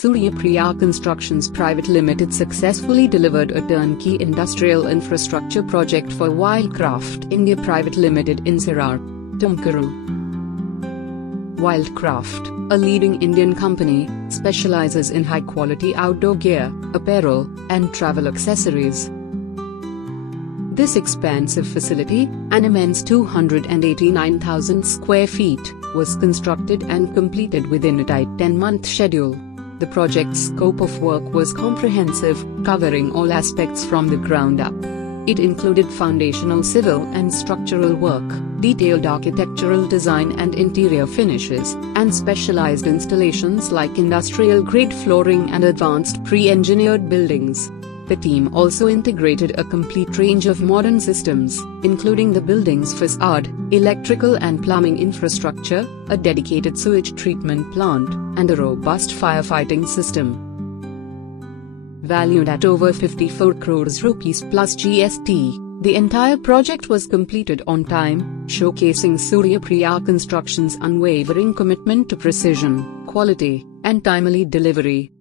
Suryapriya Constructions Pvt Ltd successfully delivered a turnkey industrial infrastructure project for Wildcraft India Pvt Ltd in Sira, Tumakuru. Wildcraft, a leading Indian company, specializes in high-quality outdoor gear, apparel, and travel accessories. This expansive facility, an immense 289,000 square feet, was constructed and completed within a tight 10-month schedule. The project's scope of work was comprehensive, covering all aspects from the ground up. It included foundational civil and structural work, detailed architectural design and interior finishes, and specialized installations like industrial-grade flooring and advanced pre-engineered buildings. The team also integrated a complete range of modern systems, including the building's facade, electrical and plumbing infrastructure, a dedicated sewage treatment plant, and a robust firefighting system. Valued at over 54 crores rupees plus GST, the entire project was completed on time, showcasing Suryapriya Constructions' unwavering commitment to precision, quality, and timely delivery.